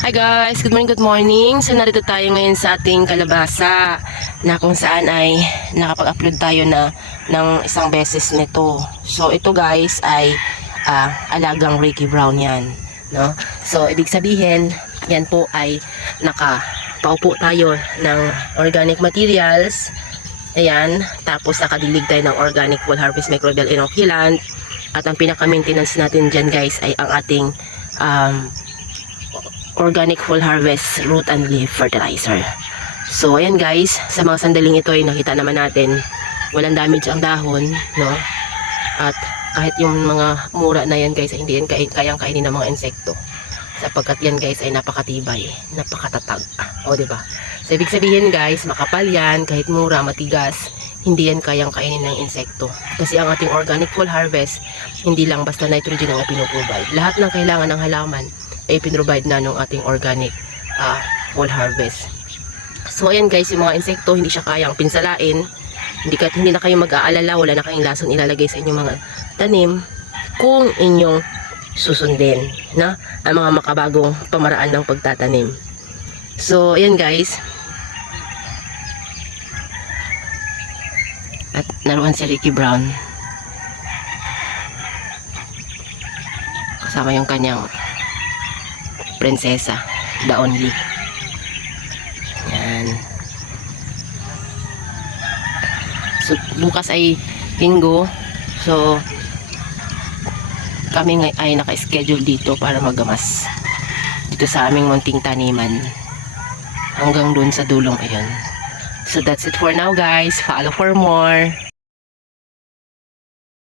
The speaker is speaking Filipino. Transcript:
Hi guys, good morning. So narito tayo ngayon sa ating kalabasa na kung saan ay nakapag-upload tayo ng isang beses nito. So ito guys ay alagang Ricky Brown yan, no? So ibig sabihin, yan po ay nakapaupo tayo ng organic materials. Ayan, tapos nakadilig tayo ng organic full harvest microbial inoculant. At ang pinaka-maintenance natin dyan guys ay ang ating organic full harvest root and leaf fertilizer. So ayan guys, sa mga sandaling ito ay nakita naman natin walang damage ang dahon, no? At kahit yung mga mura na yan guys ay hindi yan kayang kainin ng mga insekto, sapagkat yan guys ay napakatibay, napakatatag. O diba? So ibig sabihin guys, makapal yan, kahit mura, matigas, hindi yan kayang kainin ng insekto. Kasi ang ating organic full harvest, hindi lang basta nitrogen ang ipinuprovide. Lahat ng kailangan ng halaman ay pinrovide na ng ating organic full harvest. So ayan guys, yung mga insekto hindi siya kayang pinsalain. Hindi na kayo mag-aalala, wala na kayong lason ilalagay sa inyong mga tanim kung inyong susundin na ang mga makabagong pamaraan ng pagtatanim. So ayan guys, at naroon si Ricky Brown kasama yung kanyang prinsesa, the only. Yan. So bukas ay linggo, so kami ay naka-schedule dito para maggamas dito sa aming munting taniman hanggang dun sa dulong. Ayun. So that's it for now guys, follow for more.